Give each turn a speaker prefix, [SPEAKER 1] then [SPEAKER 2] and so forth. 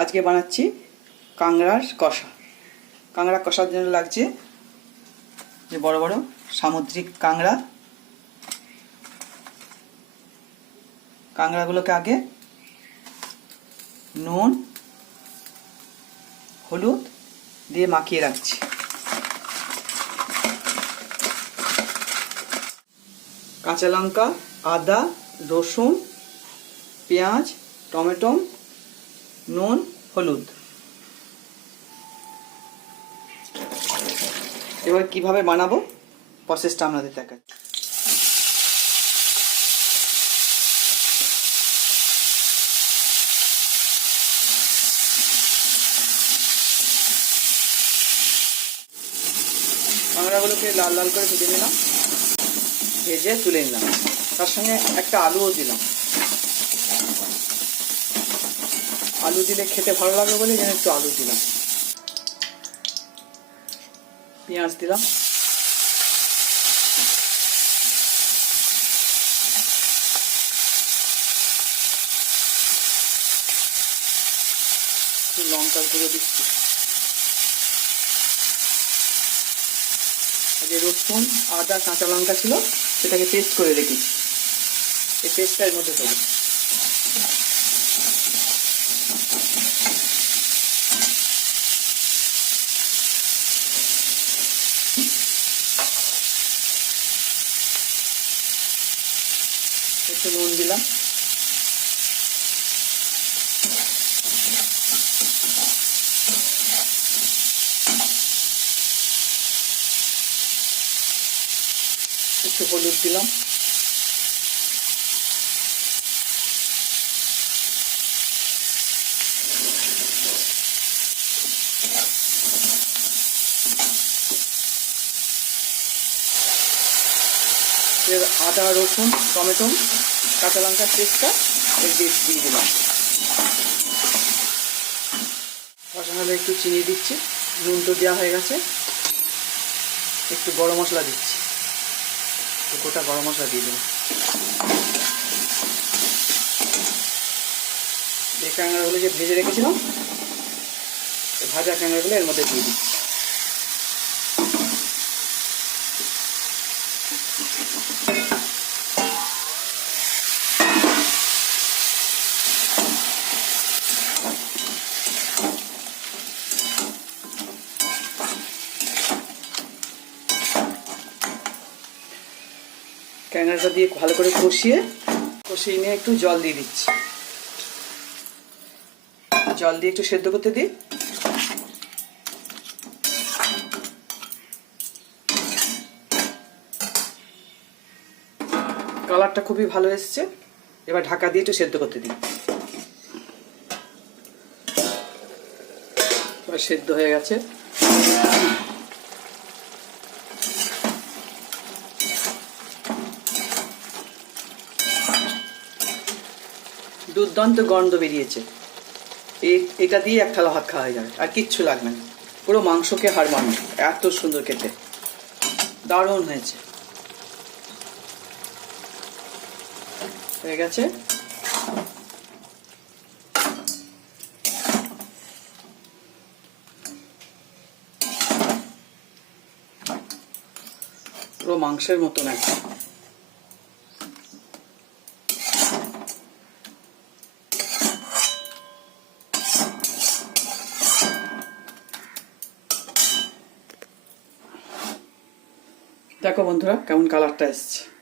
[SPEAKER 1] আজকে বানাচ্ছি কাংড়ার কষা। কাংড়া কষার জন্য লাগছে যে বড় বড় সামুদ্রিক কাংড়া কাংড়াগুলোকে আগে নুন, হলুদ দিয়ে মাখিয়ে রাখছি। কাঁচা লঙ্কা, আদা, রসুন, পেঁয়াজ, টমেটো নুন, হলুদ। এবার কীভাবে বানাবো? প্রসেসটা আপনাদের দেখাচ্ছি। কাঁকড়াগুলোকে লাল লাল করে ভেজে নিলাম। ভেজে তুলে নিলাম। তার সঙ্গে একটা আলুও দিলাম। আলু দিলে খেতে ভালো লাগবে বলে যেন একটু আলু দিলাম। পেঁয়াজ দিলাম। লঙ্কার গুঁড়ো দিচ্ছি। আগে রসুন, আদা, কাঁচা লঙ্কা ছিল, সেটাকে পেস্ট করে রেখেছি। এই পেস্টটা এর মধ্যে দেবো। একটু নুন দিলাম একটু হলুদ দিলাম এর আদা, রসুন, টমেটো, কাঁচা লঙ্কার পেস্টটা এর দিয়ে দিয়ে দিলাম। কষানো একটু চিনি দিচ্ছি, নুন তো দেওয়া হয়ে গেছে। একটু গরম মশলা দিচ্ছি। গোটা গরম মশলা দিয়ে দিলাম। যে কাঁকড়াগুলো যে ভেজে রেখেছিলাম ভাজা কাঁকড়াগুলো এর মধ্যে দিয়ে দিচ্ছি। ক্যাংরাটা দিয়ে ভালো করে কষিয়ে কষিয়ে নিয়ে একটু জল দিয়ে দিচ্ছি। জল দিয়ে একটু সেদ্ধ করতে দিই। কালারটা খুবই ভালো এসছে। এবার ঢাকা দিয়ে একটু সেদ্ধ করতে দিই। সেদ্ধ হয়ে গেছে। দুর্দান্ত গন্ধ বেরিয়েছে। এটা দিয়ে এক থালা ভাত খাওয়া যাবে। আর কিচ্ছু লাগবে না। পুরো মাংসকে হার মানো এত সুন্দর খেতে। দারুণ হয়েছে। হয়ে গেছে। পুরো মাংসের মতন একদম দেখো বন্ধুরা কেমন কালারটা এসছে।